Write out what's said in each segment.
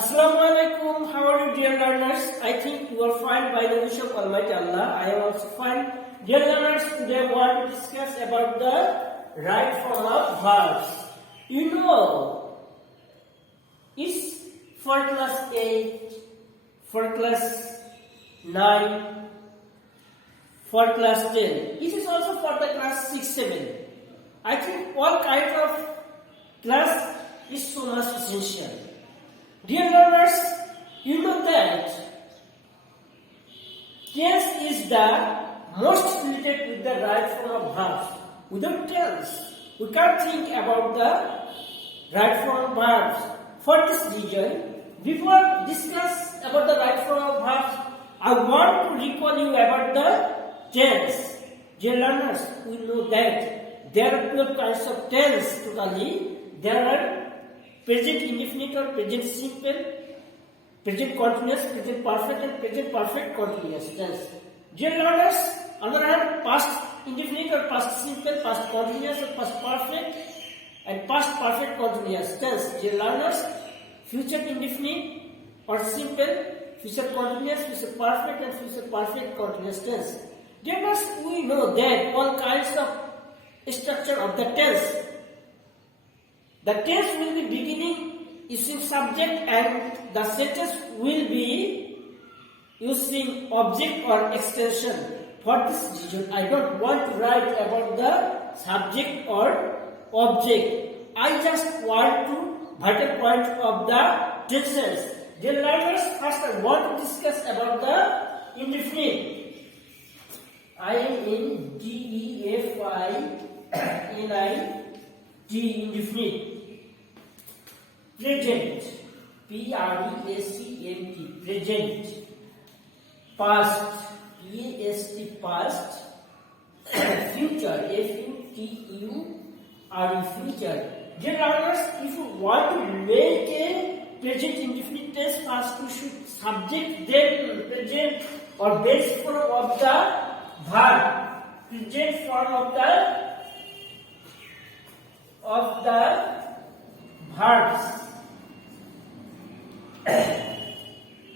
Assalamualaikum. How are you, dear learners? I think you are fine by the wish of Almighty Allah. I am also fine. Dear learners, today we want to discuss about the right form of verbs. You know, it's for class 8, for class 9, for class 10. It is also for the class 6, 7. I think all kinds of class is so much essential. Dear learners, you know that tense is the most related with the right form of verbs. Without tense, we can't think about the right form of verbs. For this reason, before discuss about the right form of verbs, I want to recall you about the tense. Dear learners, we know that there are 12 kinds of tense totally. There are present indefinite or present simple, present continuous, present perfect and present perfect continuous tense. Dear learners, on the other hand, past indefinite or past simple, past continuous or past perfect and past perfect continuous tense. Dear learners, future indefinite or simple, future continuous, future perfect and future perfect continuous tense. Dear learners, we know that all kinds of structure of the tense. The tense will be beginning using subject and the sentence will be using object or extension. For this reason, I don't want to write about the subject or object. I just want to vital point of the tenses. Dear learners, first I want to discuss about the indefinite. I am in D-E-F-I-N-I-T, indefinite. Present, P-R-E-S-E-N-T, present. Past, P-A-S-T, past. Future, F-U-T-U-R-E, future. Dear learners, if you want to make a present indefinite tense, first you should subject then present or base form of the verb. Present form of the verbs.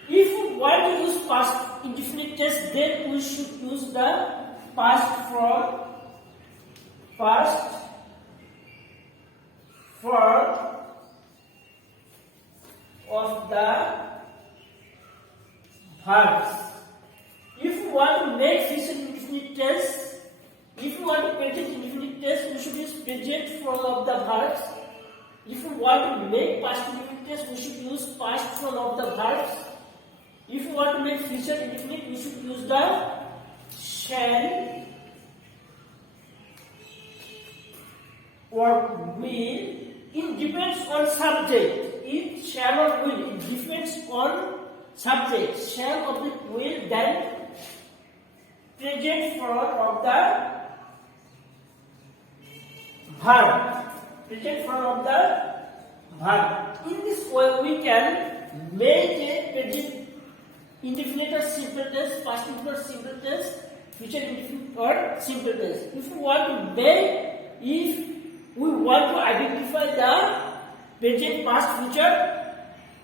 If we want to use past indefinite tense, then we should use the past form of the verbs. If we want to make future indefinite tense, if we want to present indefinite tense, we should use present form of the verbs. If we want to make past indefinite tense, we should use past form of the verbs. If we want to make future indefinite, we should use the shall or will. It depends on subject. If shall or will, it depends on subject. Shall or will, then present form of the verb. Present form of the verb. In this way, we can make a present indefinite or simple tense, past indefinite or simple tense, future indefinite or simple tense. If we want to identify the present, past, future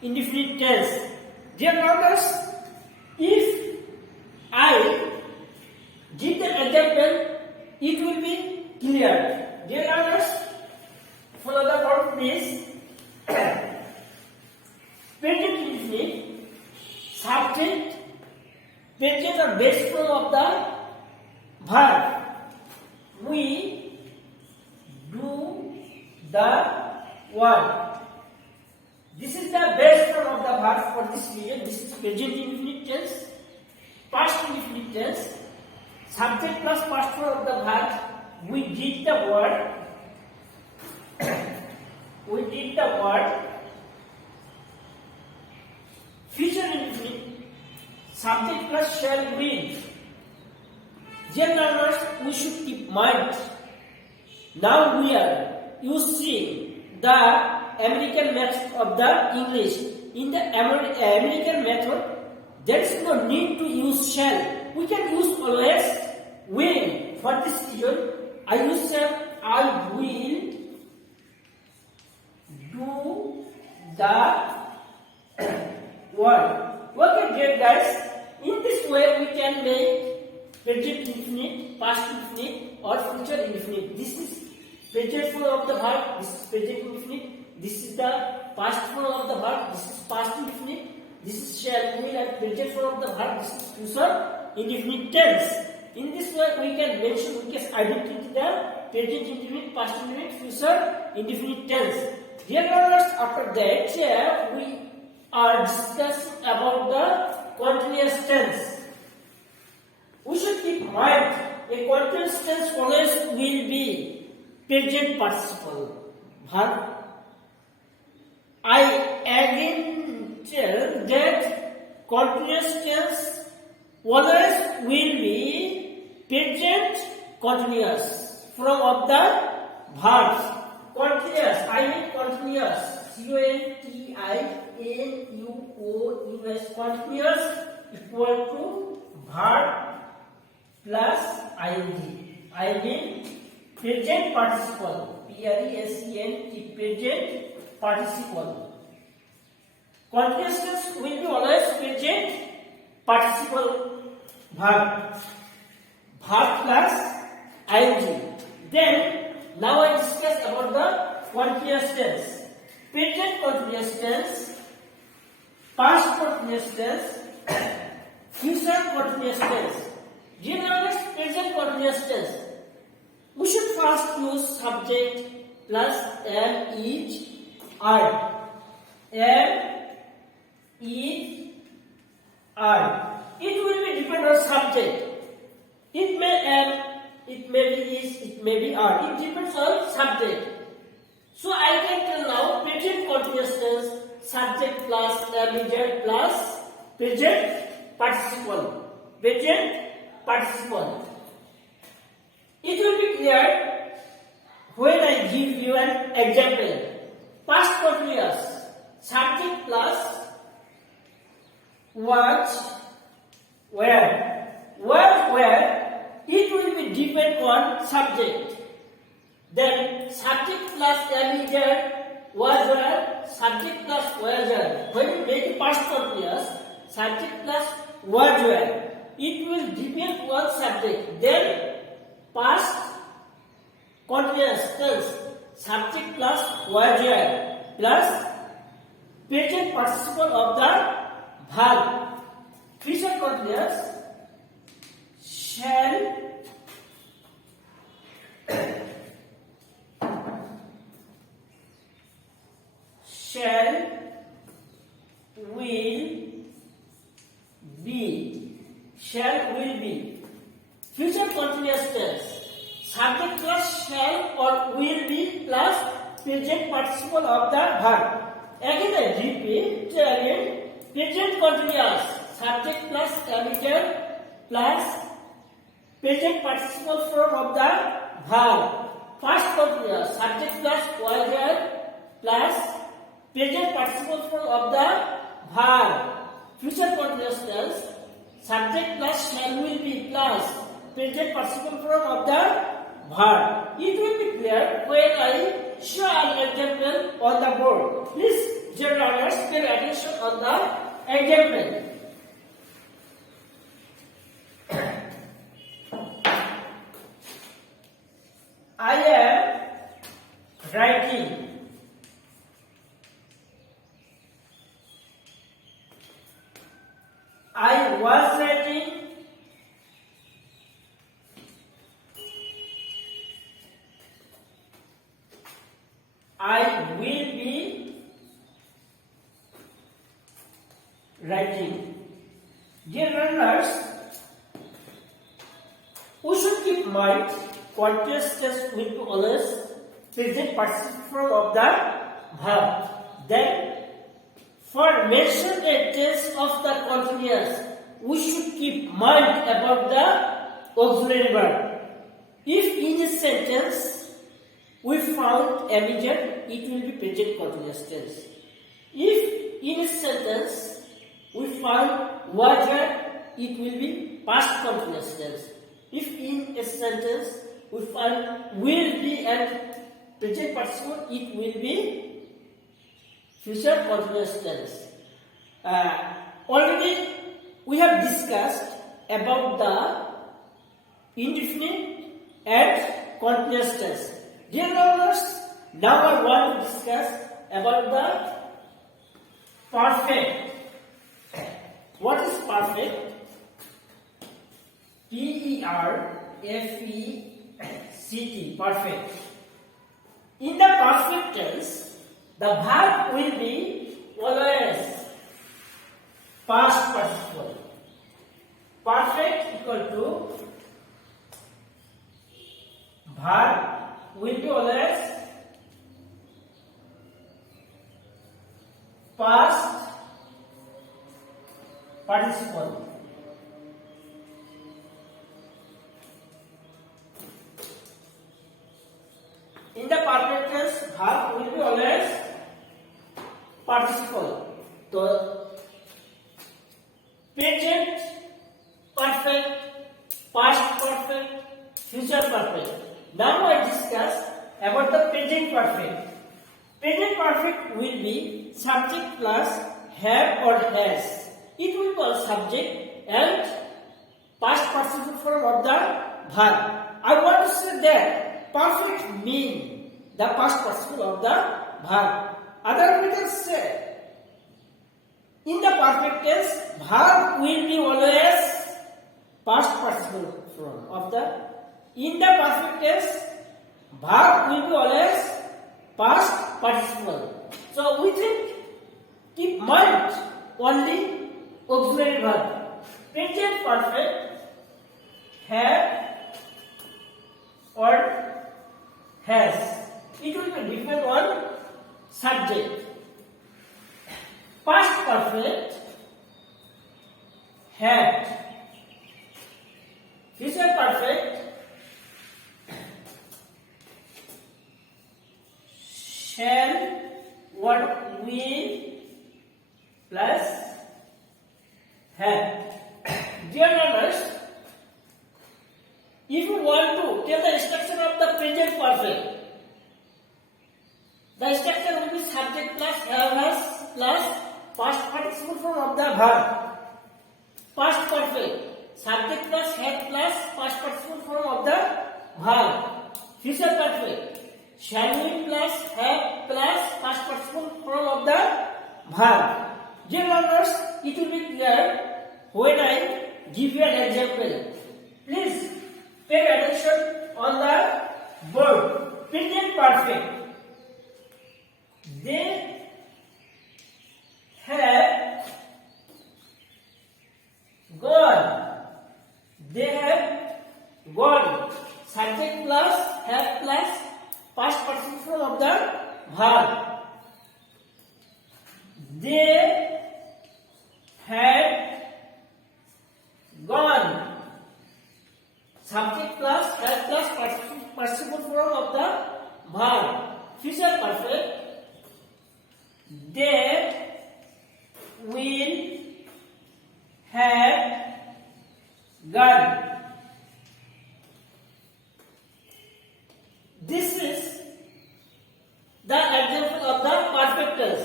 indefinite tense. Dear learners, if I give the example, it will be clear. Dear learners, follow the word please. Present indefinite, subject, present or base form of the verb. We do the work. This is the base form of the verb for this reason. This is present indefinite tense, past indefinite tense, subject plus past form of the verb. We did the work. We did the word. Future indefinite, subject plus shall will. Dear learners, we should keep mind. Now we are using the American method of the English. In the American method, there is no need to use shall. We can use always will. For this reason, I use shall. I will do the 1. Okay, dear guys, in this way we can make present indefinite, past indefinite or future indefinite. This is present form of the verb, this is present indefinite, this is the past form of the verb, this is past indefinite, this is shall, will and present form of the verb, this is future indefinite tense. In this way we can mention, we can identify the present indefinite, past indefinite, future indefinite tense. Dear learners, after that we are discussing about the continuous tense. We should keep in mind a continuous tense always will be present participle verb. I again tell that continuous tense always will be present continuous form of the verbs. Continuous, I mean continuous, continuous, continuous equal to verb plus ing. I mean present participle, present, present participle. Continuous tense will be always present participle verb, verb plus ing. Then now I discuss about the continuous tense. Present continuous tense, past continuous tense, future continuous tense. Dear learners, present continuous tense. We should first use subject plus am, is, are. Am, is, are. It will be depend on subject. It may am, it may be is, it may be are. It depends on subject. So I can tell now present continuous tense, subject plus am plus present participle. Present participle. It will be clear when I give you an example. Past continuous, subject plus was, where it will be depend on subject. Then subject plus am was where, subject plus was where. When you make past continuous, subject plus was where, it will depend on subject. Then past continuous tense, subject plus was where plus present participle of the verb. Future continuous, shall, will be. Future continuous tense, subject plus shall or will be plus present participle of the verb. Again I repeat again, present continuous, subject plus am plus present participle form of the verb. Past continuous, subject plus was plus present participle form of the verb. Future continuous tense, subject plus shall will be plus present participle form of the verb. It will be clear when I show an example on the board. Please, dear learners, pay attention on the example. I am writing. I was writing. I will be writing. Dear learners, we should keep in mind continuous tense will be always present participle form of the verb. Then for mention a tense of the continuous, we should keep mind about the auxiliary verb. If in a sentence we found am, it will be present continuous tense. If in a sentence we found was, it will be past continuous tense. If in a sentence we find will be and present participle, it will be future continuous tense. Already we have discussed about the indefinite and continuous tense. Dear learners, now I want to discuss about the perfect. What is perfect? P-E-R-F-E-C-T, perfect. In the perfect tense, the verb will be always past participle. Perfect equal to verb will be always past participle. In the perfect tense, verb will be always participle. So, present perfect, past perfect, future perfect. Now I discuss about the present perfect. Present perfect will be subject plus have or has. It will be subject and past participle form of the verb. I want to say that perfect mean the past participle of the verb. Other writers say in the perfect tense, verb will be always past participle form of the. In the perfect tense, verb will be always past participle. So we think keep mind only auxiliary verb. Present perfect have or has. It will be depend on subject. Past perfect had. Future perfect shall, what, will plus have. Dear learners, if you want to tell the instruction of the present perfect, the instruction will be subject plus have has plus past participle form of the verb. Past perfect, subject plus have plus past participle form of the verb. Future perfect, shall will plus have plus past participle form of the verb. Dear learners, it will be clear when I give you an example. Please pay attention on the board. Present perfect. They have gone. They have gone. Subject plus have plus past participle of the verb. They had gone. Subject plus have plus participle form of the verb. Future perfect. They will have gone. This is the example of the perfect tense.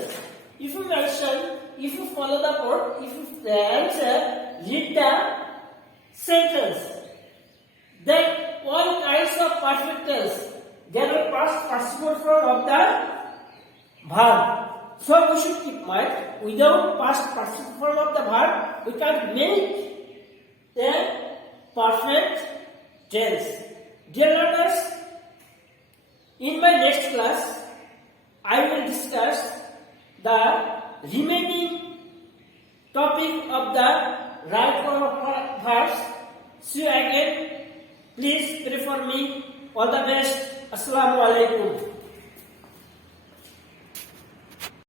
If you mention, if you follow the code, if you answer, read the sentence, then all kinds of perfect tense get a past participle form of the verb. So we should keep mind, without past participle form of the verb, we can make a perfect tense. Dear learners, in my next class, I will discuss the remaining topic of the right form of verbs. See you again. Please pray for me. All the best. Assalamu alaikum.